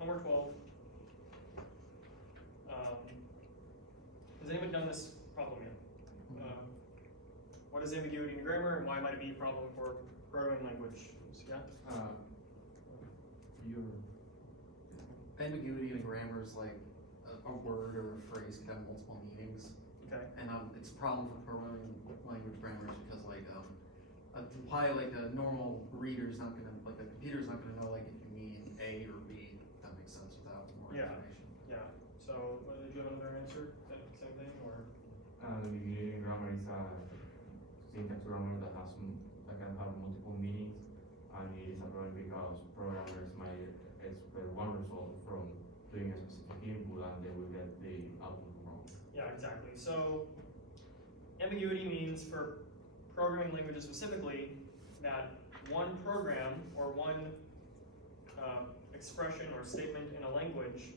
homework 12. Has anyone done this problem yet? What is ambiguity in grammar, and why might it be a problem for programming language? Yeah? Your ambiguity in grammar is like a word or a phrase can have multiple meanings. Okay. And it's a problem for programming language grammars because probably like a normal reader's not gonna, like a computer's not gonna know like if you mean A or B. If that makes sense without more information. Yeah. So, did you have another answer? Same thing, or? Ambiguity in grammar is a syntax grammar that can have multiple meanings, and it is a problem because programmers might expect one result from doing a specific input, and they will get the output wrong. Yeah, exactly. So, ambiguity means for programming languages specifically that one program or one expression or statement in a language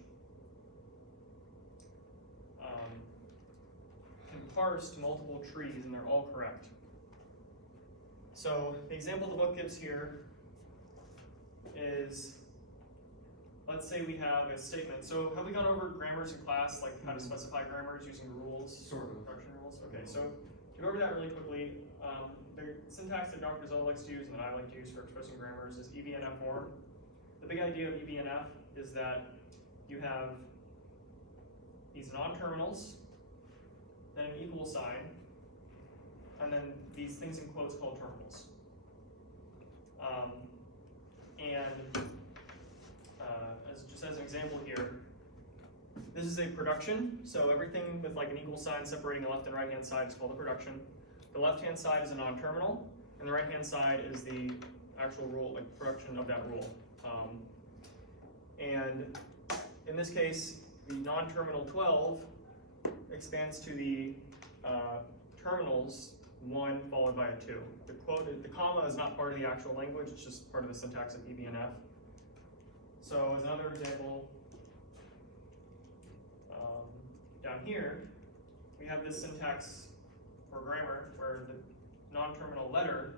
can parse to multiple trees and they're all correct. So the example the book gives here is, let's say we have a statement. So have we gone over grammars in class, like how to specify grammars using rules? Sort of. Construction rules? Okay, so to go over that really quickly, the syntax that Dr. Zoll likes to use and that I like to use for expressing grammars is EBNF form. The big idea of EBNF is that you have these non-terminals, then an equal sign, and then these things in quotes called terminals. Just as an example here, this is a production, so everything with like an equal sign separating the left and right hand side is called a production. The left hand side is a non-terminal, and the right hand side is the actual rule, like production of that rule. And in this case, the non-terminal 12 expands to the terminals 1 followed by a 2. The comma is not part of the actual language, it's just part of the syntax of EBNF. So as another example, down here, we have this syntax for grammar where the non-terminal letter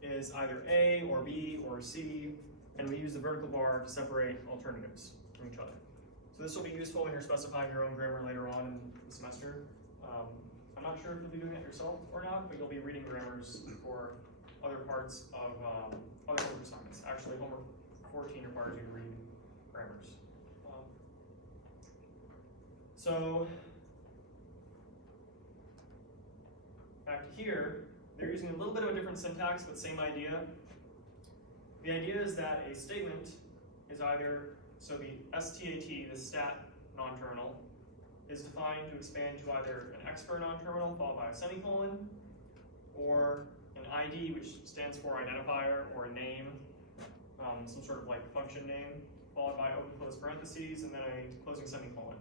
is either A or B or C, and we use the vertical bar to separate alternatives from each other. So this will be useful when you're specifying your own grammar later on in the semester. I'm not sure if you'll be doing it yourself or not, but you'll be reading grammars for other parts of other homework assignments. Actually, homework 14 requires you to read grammars. So back to here, they're using a little bit of a different syntax, but same idea. The idea is that a statement is either, so the STAT, the stat non-terminal, is defined to expand to either an expr non-terminal followed by a semicolon, or an ID, which stands for identifier or a name, some sort of like function name, followed by open close parentheses, and then a closing semicolon.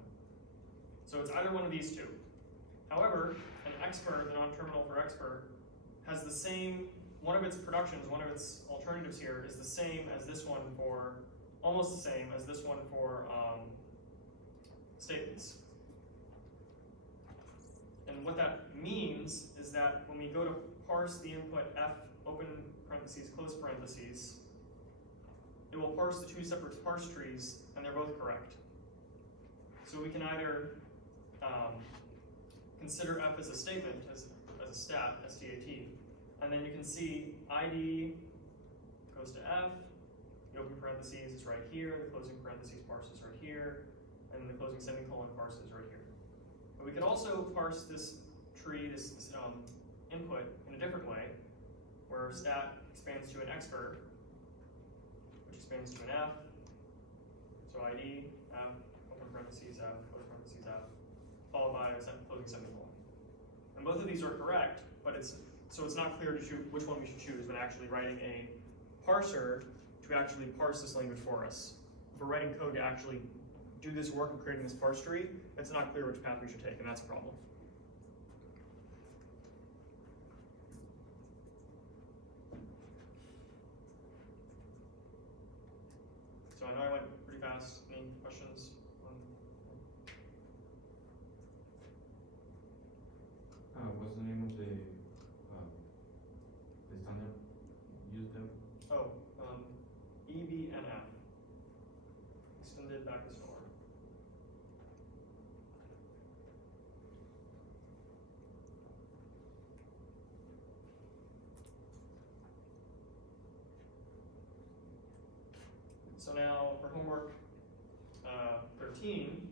So it's either one of these two. However, an expr, the non-terminal for expr, has the same, one of its productions, one of its alternatives here is the same as this one for, almost the same as this one for statements. And what that means is that when we go to parse the input f, open parentheses, close parentheses, it will parse the two separate parse trees, and they're both correct. So we can either consider f as a statement, as a stat, S-T-A-T, and then you can see ID goes to f, the open parentheses is right here, the closing parentheses parse is right here, and then the closing semicolon parse is right here. But we could also parse this tree, this input, in a different way, where stat expands to an expr, which expands to an f, so ID, f, open parentheses, f, close parentheses, f, followed by a closing semicolon. And both of these are correct, but it's not clear to choose which one we should choose when actually writing a parser to actually parse this language for us. If we're writing code to actually do this work of creating this parse tree, it's not clear which path we should take, and that's a problem. So I know I went pretty fast. Any questions? What's the name of the standard used them? Oh, EBNF. extended back as far. So now for homework 13,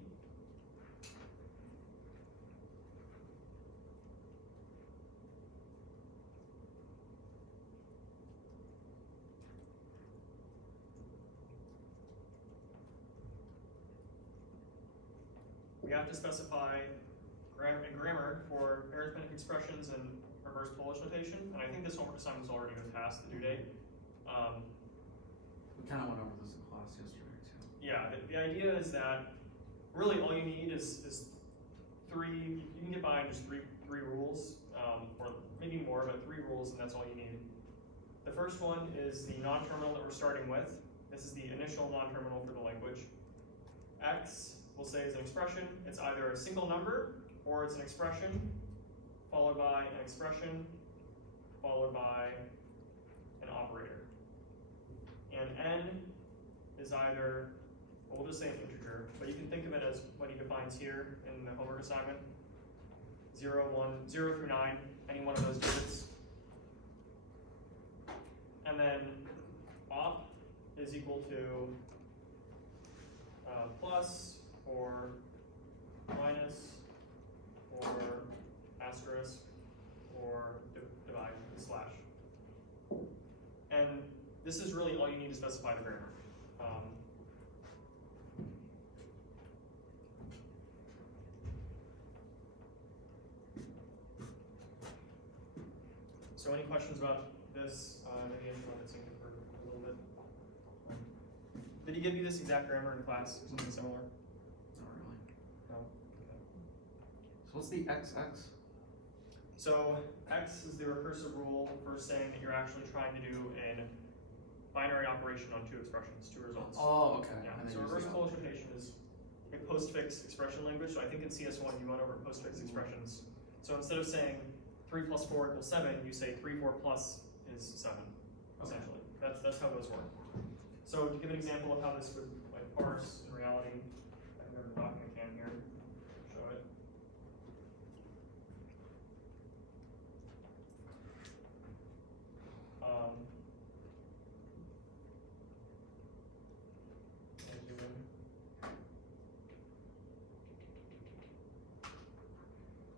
we have to specify grammar for arithmetic expressions and reverse Polish notation, and I think this homework assignment is already been passed the due date. We kind of went over this in class yesterday too. Yeah, the idea is that really all you need is three, you can get by in just three rules, or maybe more, but 3 rules, and that's all you need. The first one is the non-terminal that we're starting with. This is the initial non-terminal for the language. X, we'll say, is an expression. It's either a single number, or it's an expression, followed by an expression, followed by an operator. And N is either, well, we'll just say an integer, but you can think of it as what he defines here in the homework assignment. 0 through 9, any one of those digits. And then op is equal to plus, or minus, or asterisk, or divide, slash. And this is really all you need to specify the grammar. So any questions about this? Maybe anyone that's thinking for a little bit. Did he give you this exact grammar in class or something similar? Not really. No. Okay. So what's the XX? So X is the recursive rule for saying that you're actually trying to do a binary operation on 2 expressions, 2 results. Oh, okay. Yeah. And then So use the reverse other. Polish notation is a postfix expression language. So I think in CS1 you went over postfix expressions. So instead of saying 3 plus 4 equals 7, you say 3, 4 plus is 7, essentially. That's how those work. So to give an example of how this would like parse in reality, I can go to the document can here, show it. And zoom in.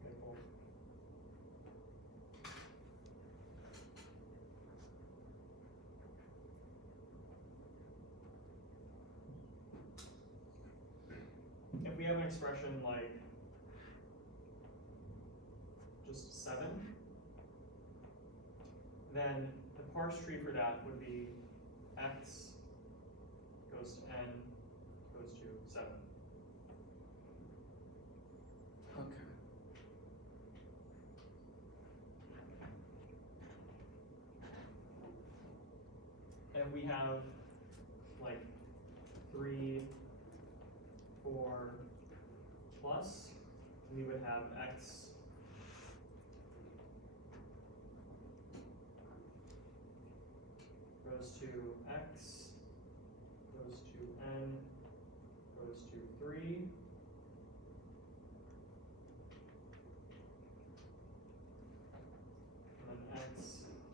Okay, cool. If we have an expression like just 7, then the parse tree for that would be x goes to n goes to 7. Okay. And if we have like 3, 4 plus, we would have x goes to x, goes to n, goes to 3, and then x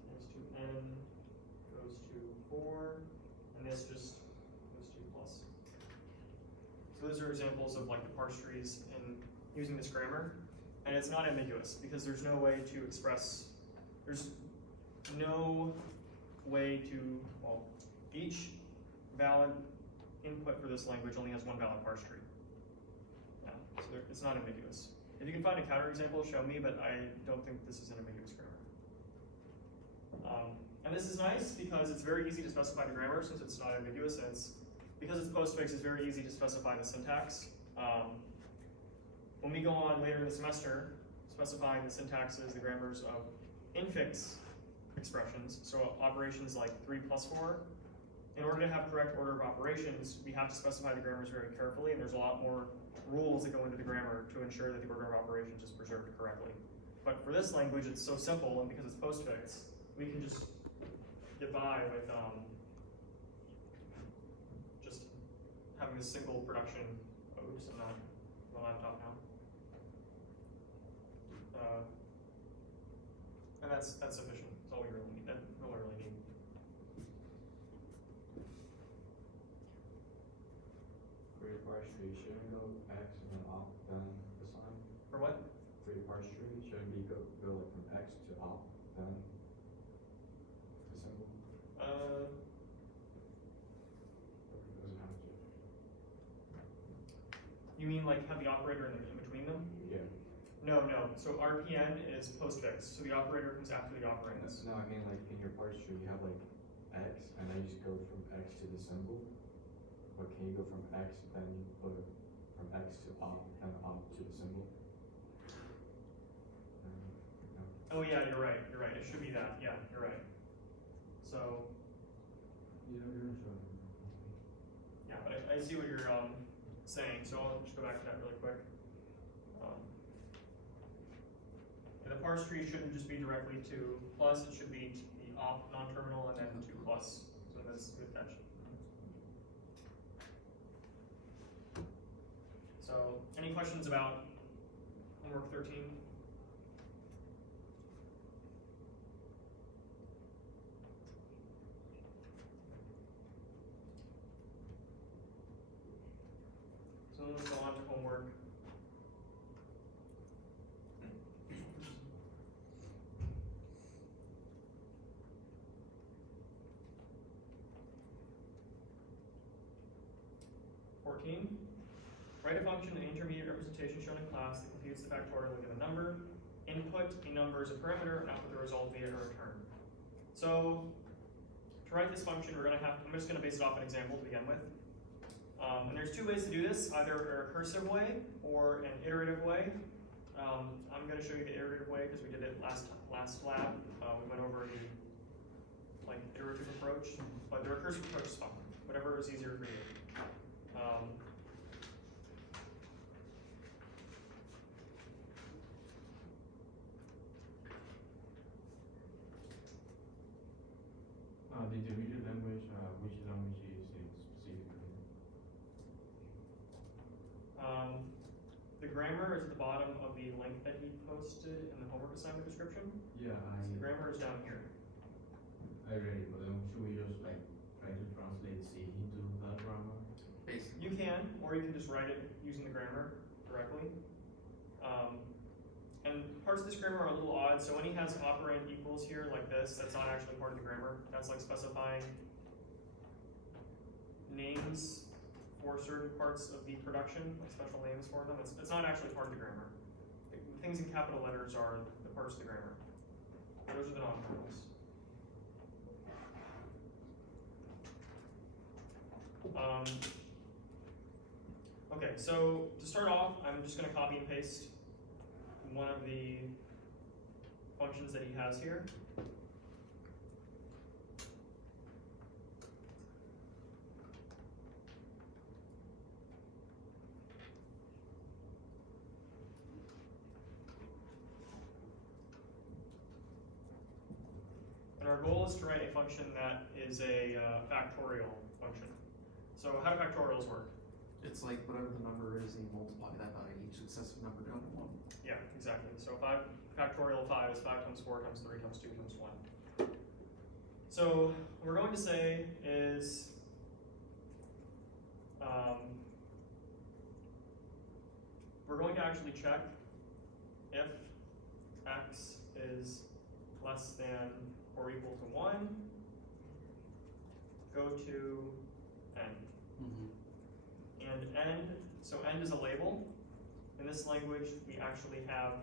goes to n, goes to 4, and this just goes to plus. So those are examples of like the parse trees in using this grammar, and it's not ambiguous because there's no way to express, there's no way to, well, each valid input for this language only has one valid parse tree. Yeah, so it's not ambiguous. If you can find a counterexample, show me, but I don't think this is an ambiguous grammar. And this is nice because it's very easy to specify the grammar since it's not ambiguous, and because it's postfix, it's very easy to specify the syntax. When we go on later in the semester, specifying the syntaxes, the grammars of infix expressions, so operations like 3 plus 4, in order to have correct order of operations, we have to specify the grammars very carefully, and there's a lot more rules that go into the grammar to ensure that the order of operations is preserved correctly. But for this language, it's so simple, and because it's postfix, we can just get by with just having this single production. Oops, I'm not on the laptop now. And that's sufficient. That's all we really need. That's all we really need. For your parse tree, shouldn't we go X and then op, then the sign? For what? For your parse tree, shouldn't we go like from X to op, then the symbol? Or it doesn't have to? You mean like have the operator in between them? Yeah. No. So RPN is postfix. So the operator comes after the operands. No, I mean like in your parse tree, you have like X, and then you just go from X to the symbol. But can you go from X, then you put from X to op, then op to the symbol? No. Oh yeah, you're right. It should be that. Yeah, you're right. So yeah, but I see what you're saying. So I'll just go back to that really quick. And the parse tree shouldn't just be directly to plus. It should be to the op non-terminal and then to plus. So that's a good catch. So any questions about homework 13? So let's go on to homework. Write a function in the intermediate representation shown in class that computes the factorial of a given number. Input a number as a parameter and output the result via a return. So to write this function, I'm just going to base it off an example to begin with. And there's two ways to do this, either a recursive way or an iterative way. I'm going to show you the iterative way because we did it last lab. We went over the iterative approach, but the recursive approach is fine. Whatever is easier for you. The intermediate language, which language are you using specifically? The grammar is at the bottom of the link that he posted in the homework assignment description. Yeah, The grammar is down here. I read it, but then should we just try to translate C into that grammar? Basically. You can, or you can just write it using the grammar directly. And parts of this grammar are a little odd. So when he has operand equals here like this, that's not actually part of the grammar. That's like specifying names for certain parts of the production, like special names for them. It's not actually part of the grammar. The things in capital letters are the parts of the grammar. Those are the non-kernels. Okay, so to start off, I'm just going to copy and paste one of the functions that he has here. And our goal is to write a function that is a factorial function. So how do factorials work? It's like whatever the number is, you multiply that by each successive number down to 1. Yeah, exactly. So factorial 5 is 5 times 4 times 3 times 2 times 1. So what we're going to say is we're going to actually check if x is less than or equal to 1, go to n. And end, so end is a label. In this language, we actually have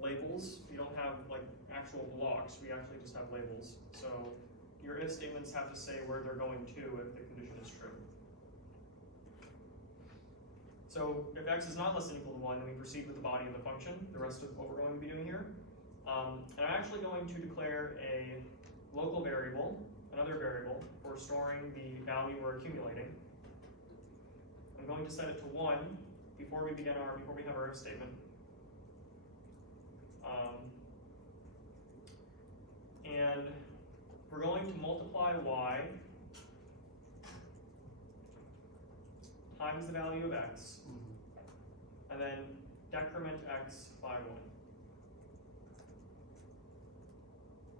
labels. We don't have like actual blocks, we actually just have labels. So your if statements have to say where they're going to if the condition is true. So if x is not less than or equal to 1, then we proceed with the body of the function, the rest of what we're going to be doing here. And I'm actually going to declare a local variable, another variable, for storing the value we're accumulating. I'm going to set it to 1 before we have our if statement. And we're going going to multiply y times the value of x, Mhm. and then decrement x by 1.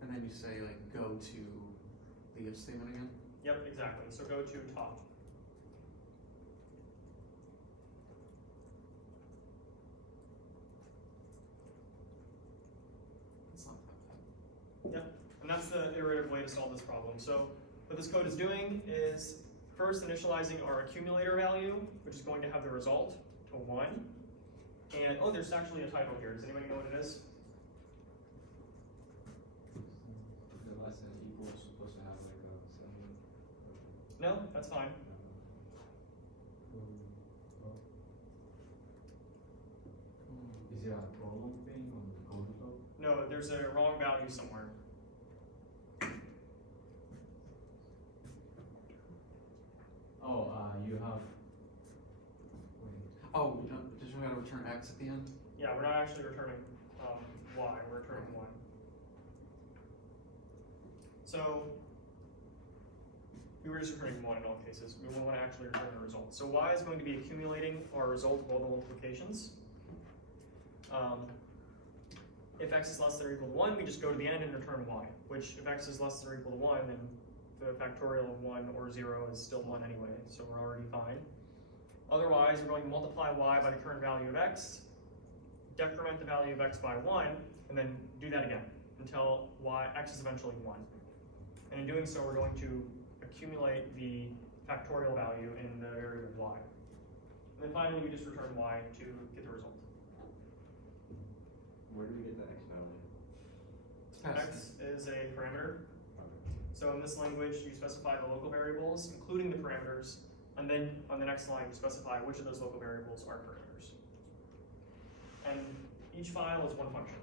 And then you say like go to the if statement again? Yep, exactly. So go to top. It's not that bad. And that's the iterative way to solve this problem. So what this code is doing is first initializing our accumulator value, which is going to have the result to 1. And, oh, there's actually a typo here. Does anybody know what it is? The less than equal is supposed to have like a symbol. No? That's fine. Is it a problem thing on the code itself? No, there's a wrong value somewhere. Oh, you have. Wait. Oh, did you gotta return x at the end? Yeah, we're not actually returning y, we're returning 1. So, we were just returning 1 in all cases. We want to actually return the result. So y is going to be accumulating our result of all the multiplications. If x is less than or equal to 1, we just go to the end and return y, which if x is less than or equal to 1, then the factorial of 1 or 0 is still 1 anyway, so we're already fine. Otherwise, we're going to multiply y by the current value of x, decrement the value of x by 1, and then do that again until x is eventually 1. And in doing so, we're going to accumulate the factorial value in the variable y. And then finally, we just return y to get the result. Where do we get the x value? It's past X is a parameter. Okay. So in this language, you specify the local variables, including the parameters, and then on the next line, you specify which of those local variables are parameters. And each file is one function.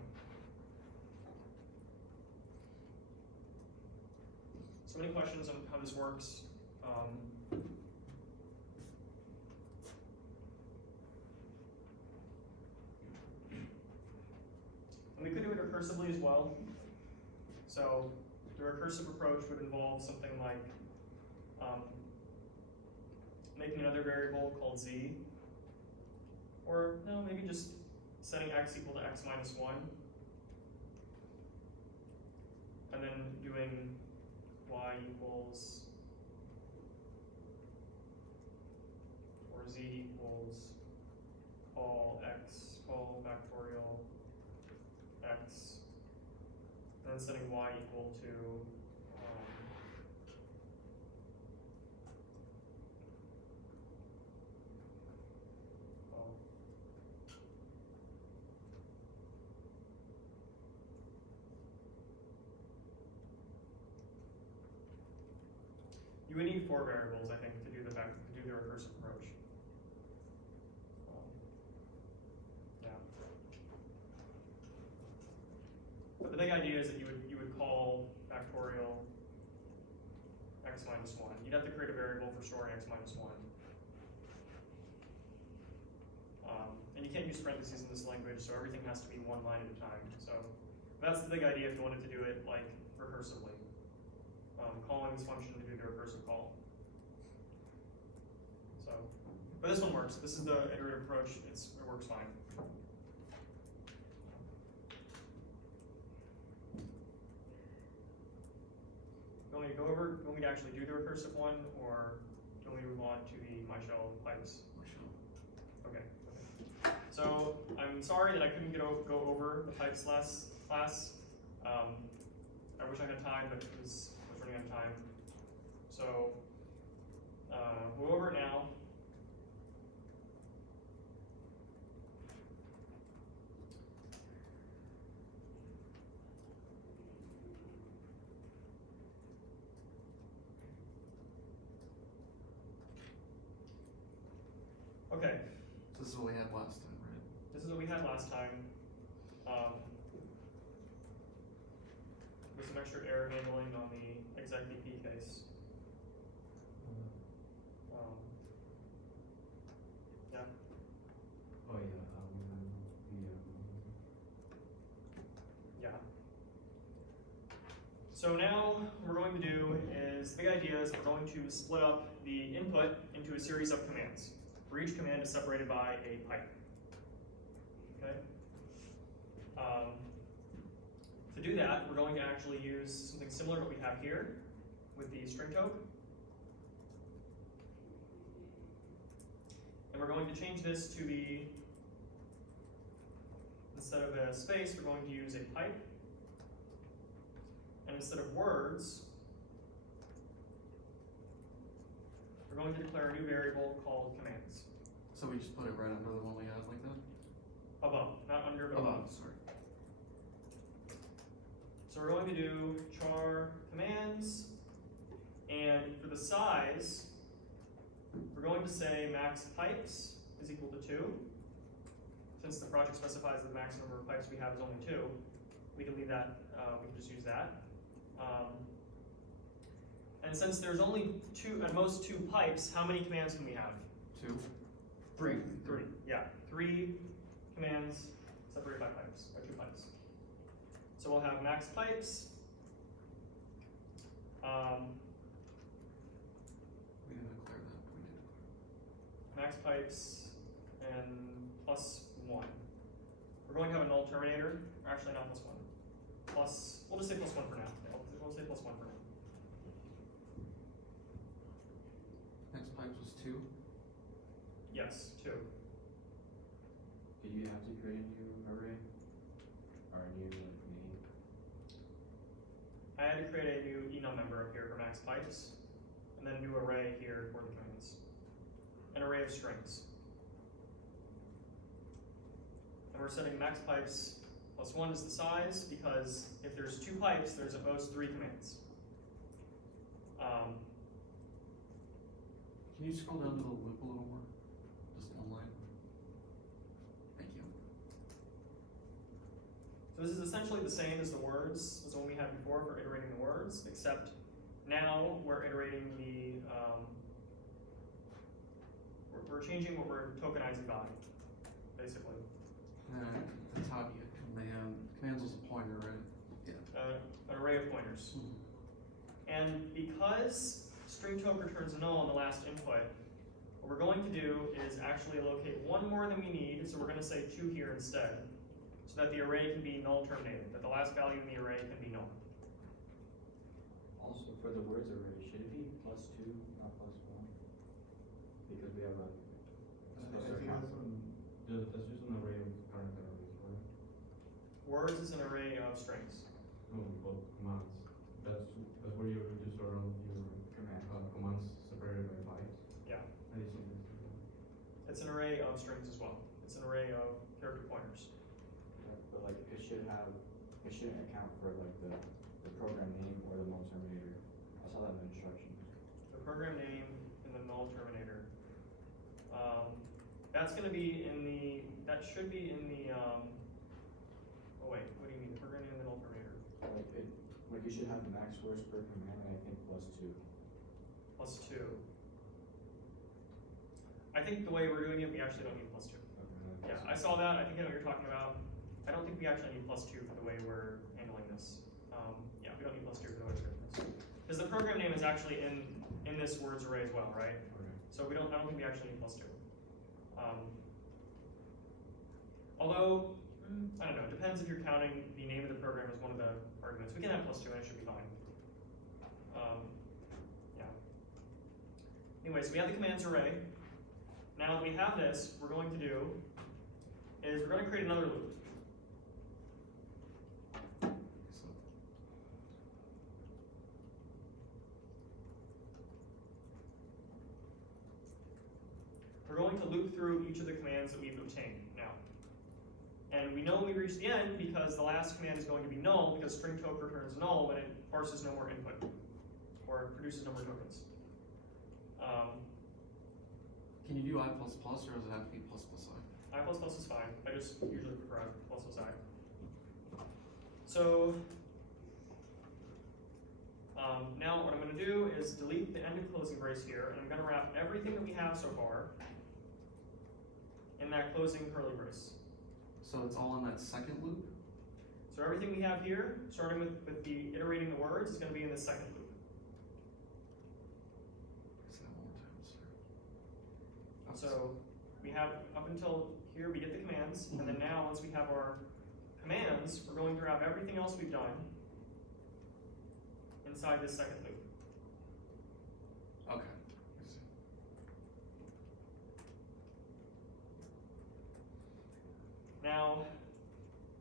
So many questions on how this works. And we could do it recursively as well. So the recursive approach would involve something like making another variable called z, or no, maybe just setting x equal to x minus 1, and then doing y equals, or z equals all factorial x, and then setting y equal to you would need 4 variables, I think, to do the recursive approach. Yeah. But the big idea is that you would call factorial x minus 1. You'd have to create a variable for storing x minus 1. And you can't use parentheses in this language, so everything has to be one line at a time. So that's the big idea if you wanted to do it like recursively. Calling this function to do the recursive call. So, but this one works. This is the iterative approach. It works fine. Do you want me to go over? Do you want me to actually do the recursive one, or do you want me to move on to the MyShell pipes? Okay. So I'm sorry that I couldn't go over the pipes last class. I wish I had time, but I was running out of time. So we'll go over it now. Okay. So this is what we had last time, right? This is what we had last time. With some extra error handling on the execdp case. Yeah. Oh yeah, Yeah. So now what we're going to do is, the big idea is we're going to split up the input into a series of commands, where each command is separated by a pipe. Okay? To do that, we're going to actually use something similar to what we have here with the string toke. And we're going to change this to be, instead of a space, we're going to use a pipe. And instead of words, we're going to declare a new variable called commands. So we just put it right under the one we had like that? Above, not under, but above. Sorry. So we're going to do char commands, and for the size, we're going to say max pipes is equal to 2. Since the project specifies that the max number of pipes we have is only 2, we can leave that, we can just use that. And since there's only at most two pipes, how many commands can we have? 2? 3. 3, yeah. 3 commands separated by pipes, by 2 pipes. So we'll have max pipes. We didn't declare that, but we did declare. Max pipes and plus 1. We're going to have a null terminator, or actually not plus 1. Plus, we'll just say plus 1 for now. We'll say plus 1 for now. Next pipes was 2. Yes, 2. Did you have to create a new array? Or a new like name? I had to create a new enum member up here for max pipes, and then a new array here for the commands. An array of strings. And we're setting max pipes plus 1 is the size, because if there's 2 pipes, there's at most 3 commands. Can you scroll down to the loop a little more? Just one line. Thank you. So this is essentially the same as the words, as the one we had before for iterating the words, except now we're iterating the, we're changing what we're tokenizing by, basically. And at the top you had commands was a pointer, right? Yeah. An array of pointers. And because string toke returns null on the last input, what we're going to do is actually locate one more than we need, so we're going to say 2 here instead, so that the array can be null terminated, that the last value in the array can be null. Also, for the words array, should it be plus 2, not plus 1? Because we have a special count. That's just an array of character arrays, right? Words is an array of strings. No, but commands. That's where you just store all of your commands separated by pipes. Yeah. Additionally. It's an array of strings as well. It's an array of character pointers. Yeah, but like it shouldn't account for like the program name or the null terminator. I saw that in the instructions. The program name and the null terminator. That's going to be in the, that should be in the, oh wait, what do you mean, the program name and the null terminator? Like you should have max words per command, and I think plus 2. Plus 2. I think the way we're doing it, we actually don't need plus 2. Okay, Yeah, I saw that, I think I know what you're talking about. I don't think we actually need plus 2 for the way we're handling this. Yeah, we don't need plus 2 for the way we're doing this. Because the program name is actually in this words array as well, right? Okay. So I don't think we actually need plus 2. Although, I don't know, it depends if you're counting the name of the program as one of the arguments. We can have plus 2 and it should be fine. Yeah. Anyway, so we have the commands array. Now that we have this, what we're going to do is we're going to create another loop. We're going to loop through each of the commands that we've obtained now. And we know we reached the end because the last command is going to be null, because string toke returns null when it parses no more input, or produces no more tokens. Can you do I++, or does it have to be ++I? I++ is fine. I just usually prefer I++I. So now what I'm going to do is delete the end of closing brace here, and I'm going to wrap everything that we have so far in that closing curly brace. So it's all in that second loop? So So everything we have here, starting with the iterating the words, is going to be in the second loop. Say that one more time, sorry. So we have up until here we get the commands, and then now once we have our commands, we're going to grab everything else we've done inside this second loop. Okay. I see. Now,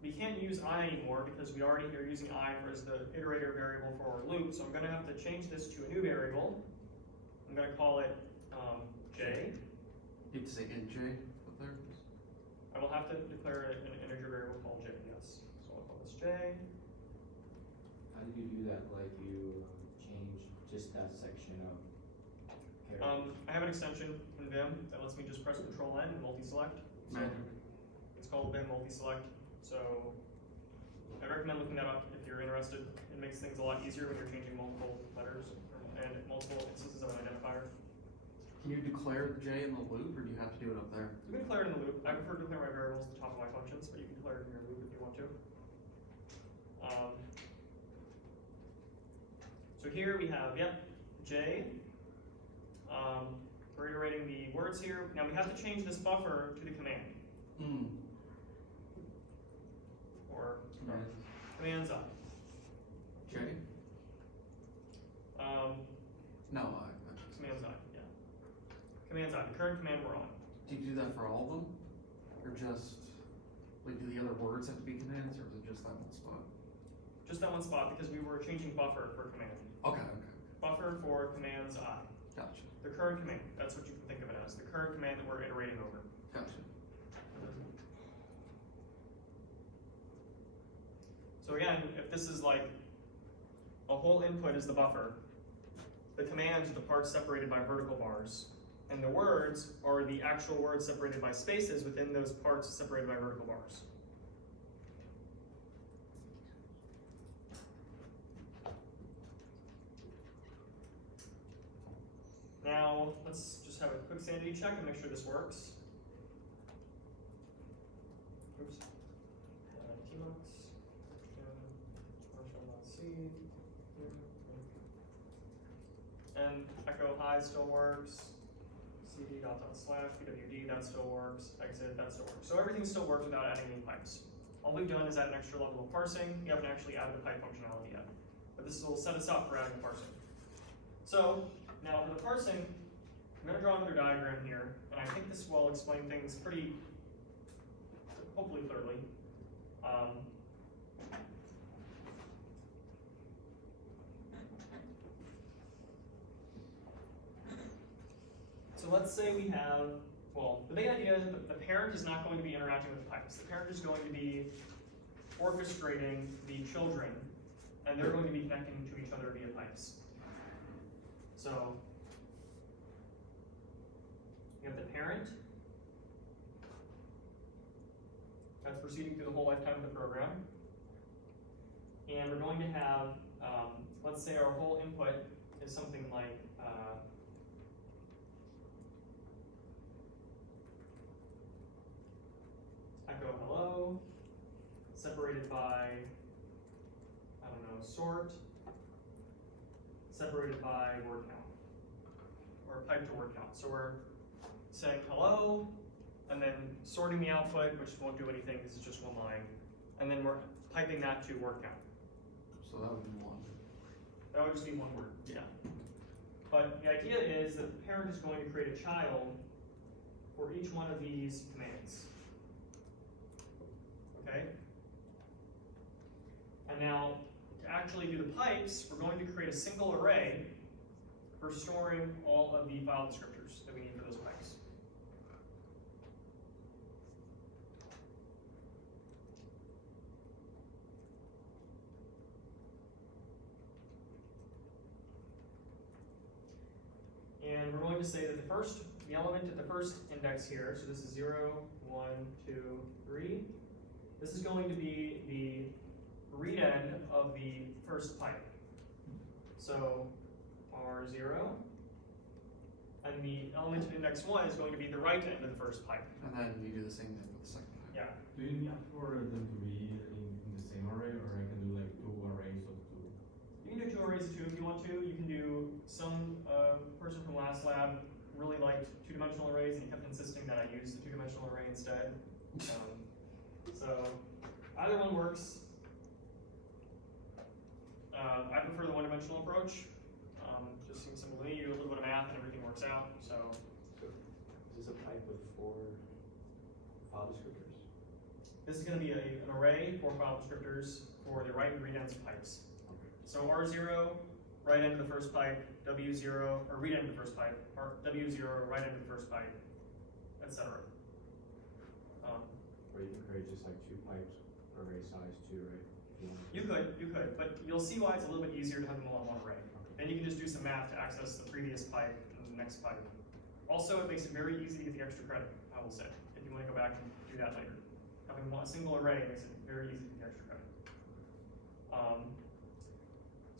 we can't use I anymore because we already are using I as the iterator variable for our loop, so I'm going to have to change this to a new variable. I'm going to call it J. You have to say NJ up there? I will have to declare an integer variable called J, yes. So I'll call this J. How did you do that? Like you change just that section of characters? I have an extension in Vim that lets me just press Control N and multi-select. So Magic. it's called Vim multi-select. So I recommend looking that up if you're interested. It makes things a lot easier when you're changing multiple letters and multiple instances of an identifier. Can you declare the J in the loop, or do you have to do it up there? You can declare it in the loop. I prefer to declare my variables at the top of my functions, but you can declare it in your loop if you want to. So here we have, J. We're iterating the words here. Now we have to change this buffer to the command, or commands on. J? No, Commands on, yeah. Commands on, the current command we're on. do you do that for all of them? Or just, like, do the other words have to be commands, or is it just that one spot? Just that one spot because we were changing buffer for command. Okay, okay, Buffer for commands I. gotcha, The current command, that's what you can think of it as, the current command that we're iterating over. gotcha. So again, if this is like a whole input is the buffer, the commands are the parts separated by vertical bars, and the words are the actual words separated by spaces within those parts separated by vertical bars. Now, let's just have a quick sanity check and make sure this works. Oops. Tmux, Marshall.c, and echo hi still works. cd // pwd, that still works. Exit, that still works. So everything still works without adding any pipes. All we've done is add an extra level of parsing. We haven't actually added the pipe functionality yet. But this will set us up for adding the parsing. So, now for the parsing, I'm going to draw another diagram here, and I think this will explain things pretty, hopefully clearly. So let's say we have, well, the big idea is that the parent is not going to be interacting with the pipes. The parent is going to be orchestrating the children, and they're going to be connecting to each other via pipes. So you have the parent that's proceeding through the whole lifetime of the program. And we're going to have, let's say our whole input is something like, echo hello, separated by, I don't know, sort, separated by word count, or pipe to word count. So we're saying hello, and then sorting the output, which won't do anything, this is just one line, and then we're piping that to word count. So that would be one. That would just be one word, yeah. But the idea is that the parent is going to create a child for each one of these commands. Okay? And now, to actually do the pipes, we're going to create a single array for storing all of the file descriptors that we need for those pipes. And we're going to say that the element at the first index here, so this is 0, 1, 2, 3, this is going to be the read end of the first pipe. So R0, and the element at index 1 is going to be the right end of the first pipe. And then you do the same thing with the second pipe. Yeah. Do you need for them to be in the same array, or I can do like 2 arrays of 2? You can do 2 arrays of 2 if you want to. You can do some person from last lab really liked 2-dimensional arrays, and he kept insisting that I use the 2-dimensional array instead. So either one works. I prefer the 1-dimensional approach. Just seems simple to me. You do a little bit of math and everything works out. So Is this a pipe with 4 file descriptors? this is going to be an array for file descriptors for the write and read ends of pipes. So R0, write end of the first pipe, W0, or read end of the first pipe, or W0, write end of the first pipe, etc. Or you can create just like 2 pipes, array size 2, right? If you want. You could, but you'll see why it's a little bit easier to have them all in one array. Then you can just do some math to access the previous pipe and the next pipe. Also, it makes it very easy to get the extra credit, I will say, if you want to go back and do that later. Having a single array makes it very easy to get the extra credit.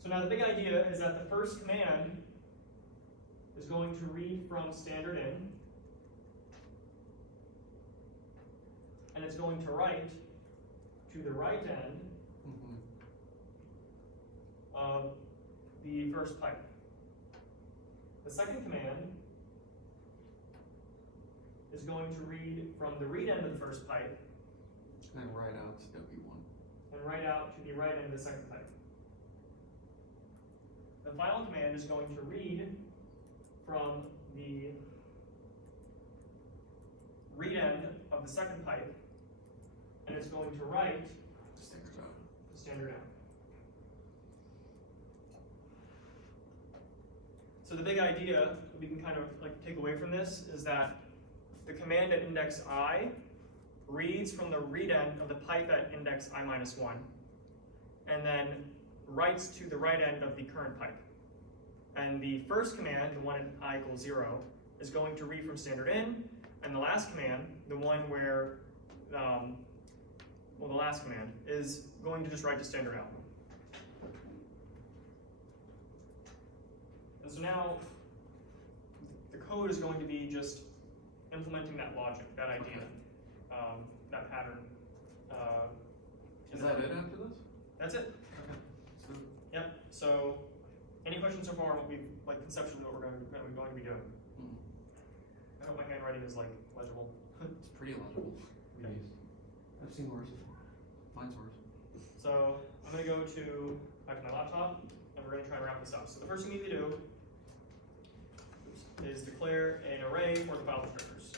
So now the big idea is that the first command is going to read from standard in, and it's going to write to the right end of the first pipe. The second command is going to read from the read end of the first pipe And then write out to W1. and write out to the right end of the second pipe. The final command is going to read from the read end of the second pipe, and it's going to write Standard out. the standard out. So the big idea that we can kind of like take away from this is that the command at index I reads from the read end of the pipe at index I-1, and then writes to the right end of the current pipe. And the first command, the one at I equals 0, is going to read from standard in, and the last command, the one where, the last command, is going to just write to standard out. And so now, the code is going to be just implementing that logic, that idea, that pattern. Is that it after this? That's it. Okay. So, Yep. So, any questions so far on what we like conceptually what we're going to be doing? I hope my handwriting is like legible. it's pretty legible. Okay. I've seen worse. Mine's worse. So I'm going to go back to my laptop, and we're going to try and wrap this up. So the first thing you need to do is declare an array for the file descriptors.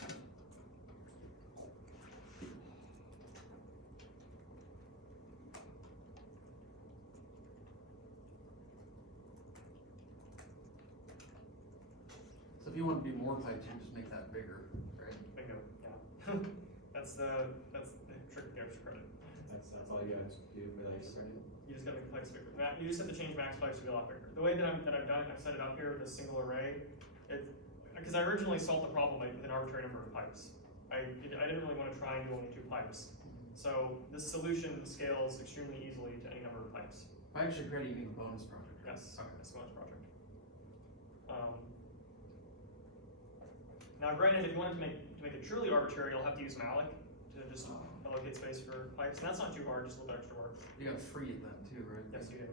So if you want to be more pipes, you just make that bigger, right? Bingo. Yeah. that's the trick of the extra credit. That's all you guys do for the extra credit? You just got to make the pipes bigger. You just have to change max pipes to be a lot bigger. The way that I've done it, I've set it up here with a single array. Because I originally solved the problem with an arbitrary number of pipes. I didn't really want to try and do only 2 pipes. So this solution scales extremely easily to any number of pipes. By extra credit, you mean the bonus project, right? Yes, Okay. that's the bonus project. Now, granted, if you wanted to make it truly arbitrary, you'll have to use malloc to just allocate space for pipes, and that's not too hard, just a little bit extra work. You got free it then too, right? Yes, you do.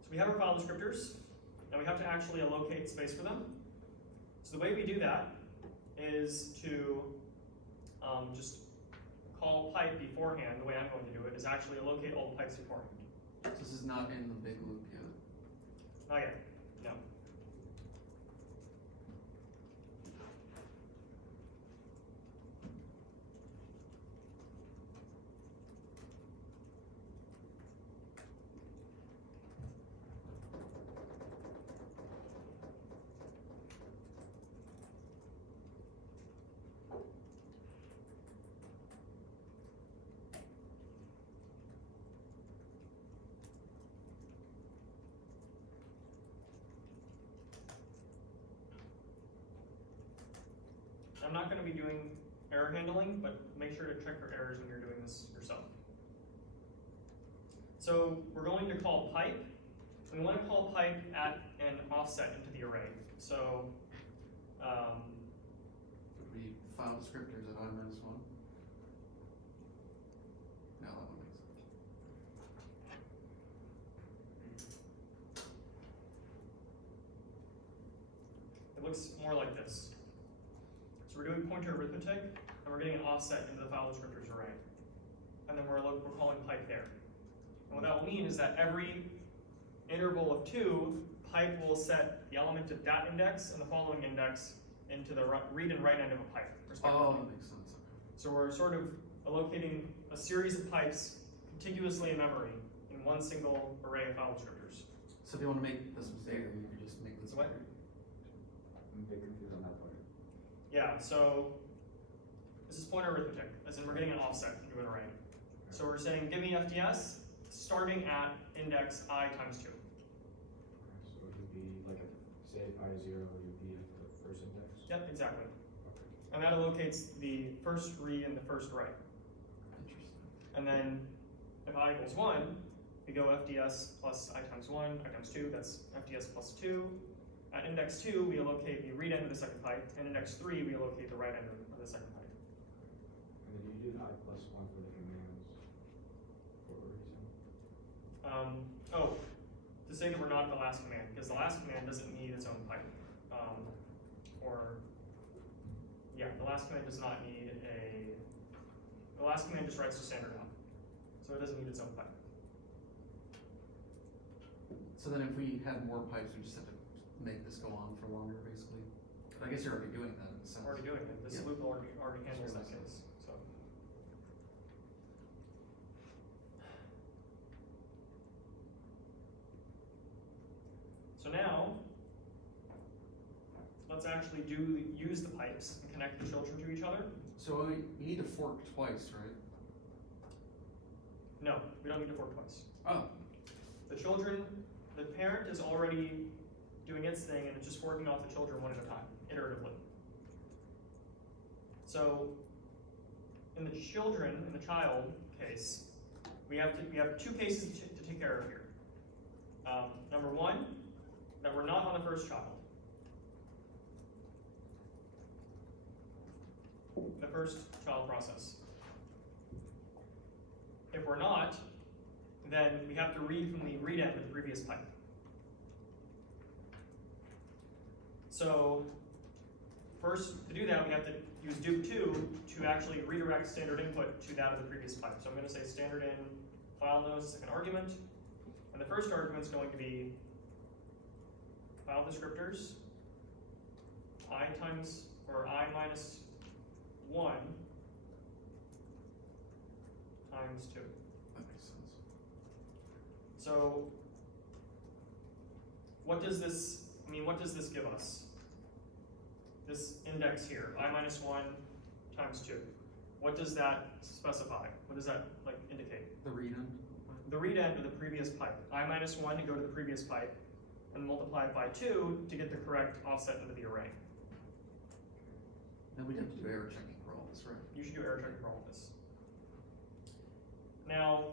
So we have our file descriptors, and we have to actually allocate space for them. So the way we do that is to just call pipe beforehand. The way I'm going to do it is actually allocate all the pipes beforehand. So this is not in the big loop yet. Not yet, no. I'm not going to be doing error handling, but make sure to check for errors when you're doing this yourself. So we're going to call pipe. We want to call pipe at an offset into the array. So Would be file descriptors at I-1. No, looks more like this. So we're doing pointer arithmetic, and we're getting an offset into the file descriptors array. And then we're calling pipe there. And what that will mean is that every interval of 2, pipe will set the element of that index and the following index into the read and write end of a pipe, respectively. Oh, that makes sense, okay. So we're sort of allocating a series of pipes contiguously in memory in one single array of file descriptors. So if you wanna make this bigger, you could just make this What? bigger. I'm a bit confused on that part. Yeah, so this is pointer arithmetic, as in we're getting an offset into an array. So we're saying, give me FDS starting at index I times 2. So it would be like a, say if I 0 would be at the first index? Yep, exactly. Okay. And that allocates the first read and the first write. Interesting. And then if I equals 1, we go FDS plus I times 1, I times 2, that's FDS plus 2. At index 2, we allocate the read end of the second pipe, and index 3, we allocate the write end of the second pipe. And then you do I plus 1 for the commands for a reason. Oh, to say that we're not the last command, because the last command doesn't need its own pipe. The last command does not need the last command just writes to standard out. So it doesn't need its own pipe. So then if we had more pipes, we just have to make this go on for longer, basically. I guess you're already doing that in a sense. I'm already doing it. This Yeah. loop already handles that Sure. case. So now, let's actually use the pipes and connect the children to each other. So we need to fork twice, right? No, we don't need to fork twice. Oh, The parent is already doing its thing and it's just forking off the children one at a time, iteratively. So, in the child case, we have 2 cases to take care of here. Number 1, that we're not on the first child. The first child process. If we're not, then we have to read from the read end of the previous pipe. So, first, to do that, we have to use dup2 to actually redirect standard input to that of the previous pipe. So I'm going to say standard in file node second argument, and the first argument is going to be file descriptors I minus 1 times 2. that makes sense. So, what does this give us? This index here, I minus 1 times 2. What does that specify? What does that indicate? The read end? The read end of the previous pipe. I minus 1 to go to the previous pipe, and multiply it by 2 to get the correct offset into the array. Then we'd have to do error checking for all this, right? You should do error checking for all of this. Now,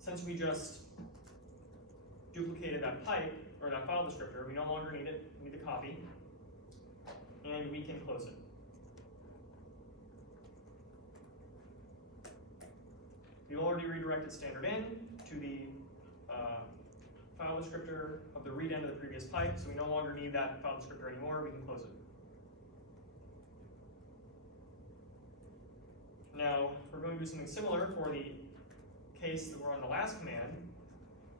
since we just duplicated that pipe, or that file descriptor, we no longer need it, we need the copy, and we can close it. We've already redirected standard in to the file descriptor of the read end of the previous pipe, so we no longer need that file descriptor anymore, we can close it. Now, we're going to do something similar for the case that we're on the last command,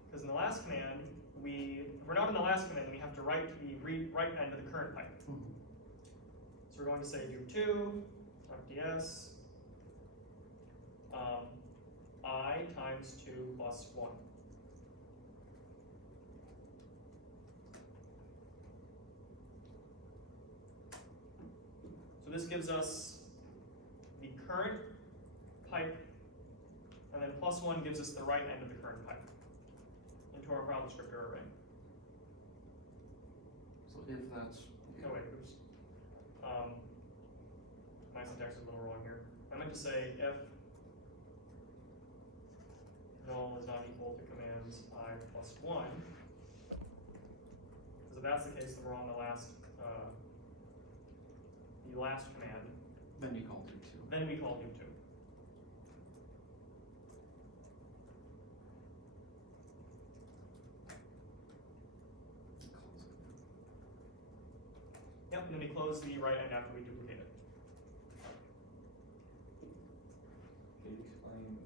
because in the last command, if we're not in the last command, we have to write to the write end of the current pipe. Mm-hmm. So we're going to say dup2, FDS, I times 2 plus 1. So this gives us the current pipe, and then plus 1 gives us the right end of the current pipe into our file descriptor array. So if that's... Oh wait, oops. My syntax is a little wrong here. I meant to say if null is not equal to commands I plus 1, because if that's the case, then we're on the last command. Then you call dup2. Then we call dup2. Yep, and then we close the right end after we duplicate it. Could you explain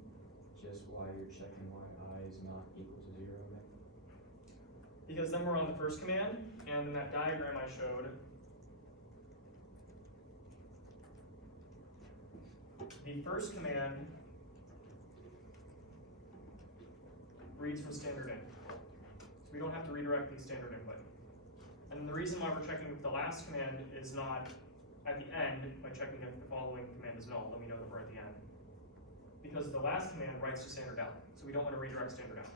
just why you're checking why I is not equal to 0 then? Because then we're on the first command, and in that diagram I showed, the first command reads from standard in. So we don't have to redirect the standard input. And the reason why we're checking if the last command is not at the end by checking if the following command is null, then we know that we're at the end. Because the last command writes to standard out, so we don't want to redirect standard out.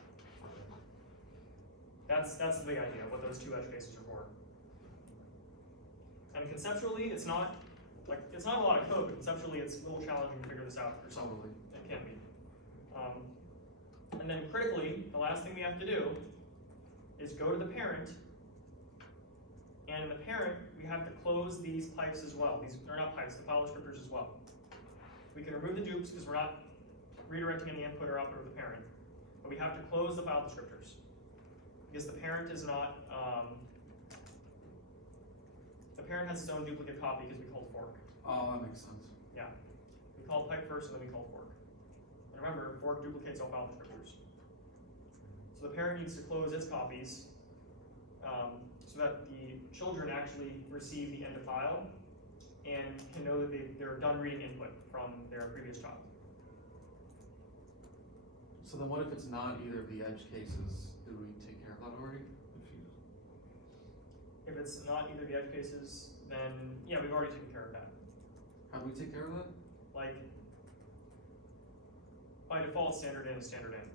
That's the big idea of what those two edge cases are for. And conceptually, it's not a lot of code, but conceptually it's a little challenging to figure this out yourself. Probably. It can be. And then critically, the last thing we have to do is go to the parent, and in the parent, we have to close these pipes as well. These are not pipes, the file descriptors as well. We can remove the dupes because we're not redirecting any input or output of the parent, but we have to close the file descriptors because the parent is not, the parent has its own duplicate copy because we called fork. Oh, that makes sense. Yeah, we called pipe first and then we called fork. And remember, fork duplicates all file descriptors. So the parent needs to close its copies so that the children actually receive the end of file and can know that they're done reading input from their previous child. So then what if it's not either of the edge cases? Did we take care of that already? If it's not either of the edge cases, then yeah, we've already taken care of that. How do we take care of that? Like, by default, standard in is standard in.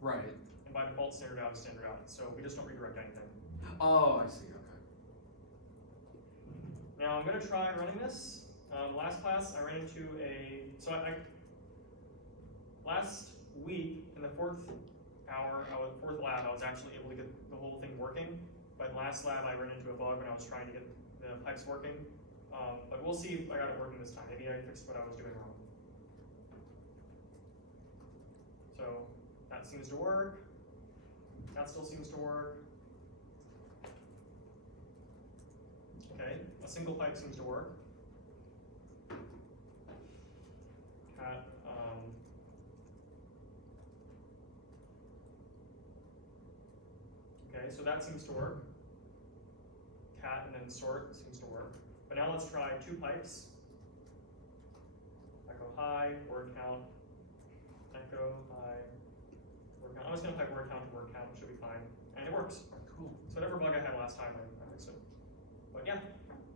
Right. And by default, standard out is standard out. So we just don't redirect anything. Oh, I see, okay. Now I'm gonna try running this. Last class I ran into last week in the fourth lab, I was actually able to get the whole thing working. But last lab I ran into a bug when I was trying to get the pipes working. But we'll see if I got it working this time. Maybe I fixed what I was doing wrong. So that seems to work. That still seems to work. Okay, a single pipe seems to work. Cat, okay, so that seems to work. Cat and then sort seems to work. But now let's try two pipes. Echo high, word count. Echo high, word count. I'm just gonna type word count to word count, it should be fine. And it works. Cool. So whatever bug I had last time, I fixed it. But yeah,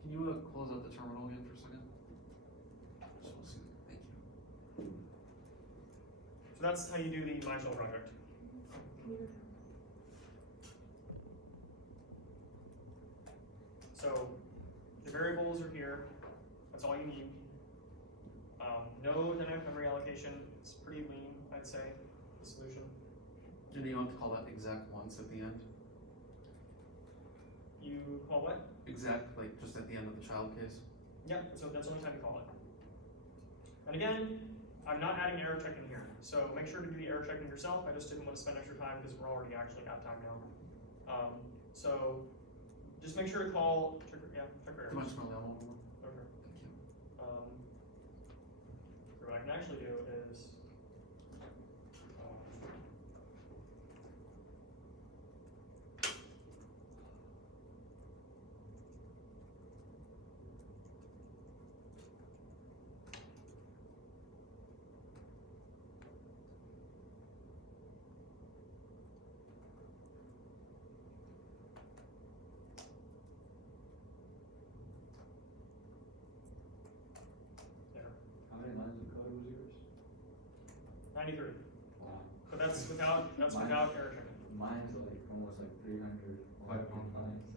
Can you close out the terminal again for a second? Just want to see. Thank you. so that's how you do the MyShell project. So the variables are here. That's all you need. No dynamic memory allocation. It's pretty lean, I'd say, the solution. And you don't have to call that exact once at the end? You call what? Exact, like just at the end of the child case? Yeah, so that's the only time you call it. And again, I'm not adding error checking here. So make sure to do the error checking yourself. I just didn't want to spend extra time because we're already actually at time now. So just make sure to call, check for errors. Can I smell that one more? Okay. Thank you. So what I can actually do is, there, How many lines of code was yours? 93. Wow. But that's without error checking. Mine's like almost like 300 lines.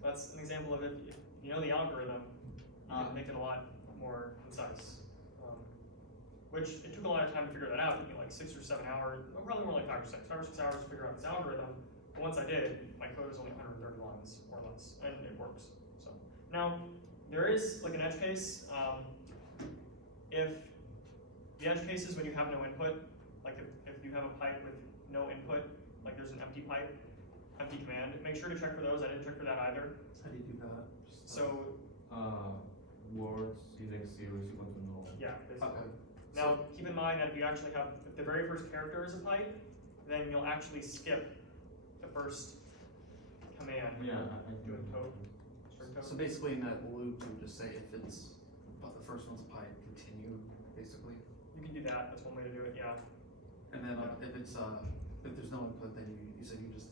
That's an example of it. If you know the algorithm, you can make it a lot more concise. Which it took a lot of time to figure that out. It took me like 6 or 7 hours, well, probably more like 5 or 6 hours to figure out this algorithm. But once I did, my code is only 130 lines or less, and it works. So now there is like an edge case. If the edge case is when you have no input, like if you have a pipe with no input, like there's an empty pipe, empty command, make sure to check for those. I didn't check for that either. How do you do that? So words index 0 is equal to null. Yeah, basically. Okay. Now, keep in mind that if you actually have, if the very first character is a pipe, then you'll actually skip the first command. Yeah, I Do do a code, string So code. basically in that loop, you would just say if it's, but the first one's a pipe, continue, basically. You can do that, that's one way to do it, yeah. And then if it's, if there's no input, then you said you just,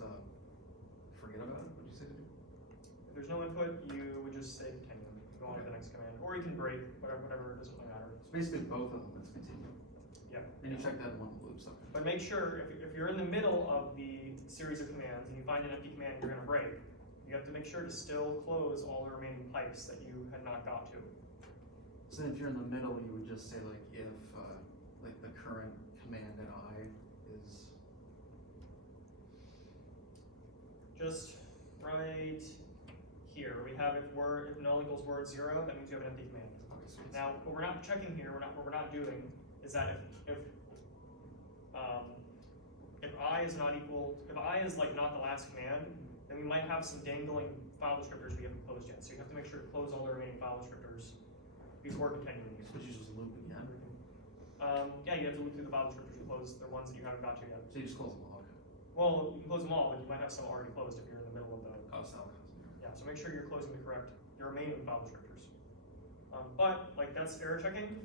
forget about it, what'd you say to do? If there's no input, you would just say continue, go on to the next command, or you can break, whatever, it doesn't really matter. So basically both of them, let's continue. Yeah. And you check that in one of the loops, okay. But make sure, if you're in the middle of the series of commands and you find an empty command you're gonna break, you have to make sure to still close all the remaining pipes that you had not got to. So then if you're in the middle, you would just say like if, like the current command in I is, Just right here, we have if null equals word 0, that means you have an empty command. okay, so it's, Now, what we're not checking here, what we're not doing is that if I is not equal, if I is like not the last command, then we might have some dangling file descriptors we haven't closed yet. So you have to make sure to close all the remaining file descriptors before continuing. so you just loop again? Yeah, you have to look through the file descriptors and close the ones that you haven't got to yet. So you just close them all, okay. Well, you can close them all, but you might have some already closed if you're in the middle of the. Oh, so, okay. Yeah, so make sure you're closing your remaining file descriptors. But, like, that's error checking.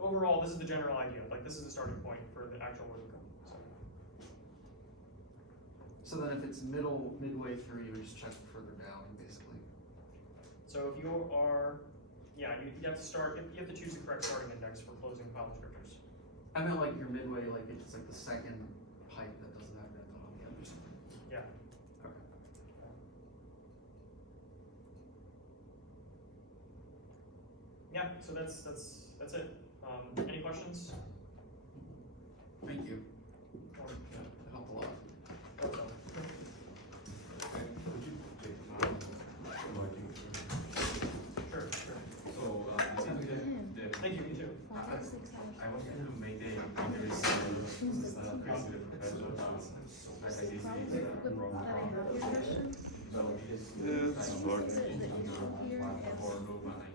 Overall, this is the general idea, like, this is the starting point for the actual loop code, so. So then if it's midway through, you just check further down, basically. So if you are, yeah, you have to start, you have to choose the correct starting index for closing file descriptors. I meant like you're midway, like if it's like the second pipe that doesn't have that on the end or something. Yeah. Okay. Yeah, so that's it. Any questions? Thank you. Or, That helped a lot. or so? Would you take logic? Sure, sure. So, I think that Thank you, you too. I was going to make a crazy professor, like I did Can I have your question? So, It's hard. or loop, and I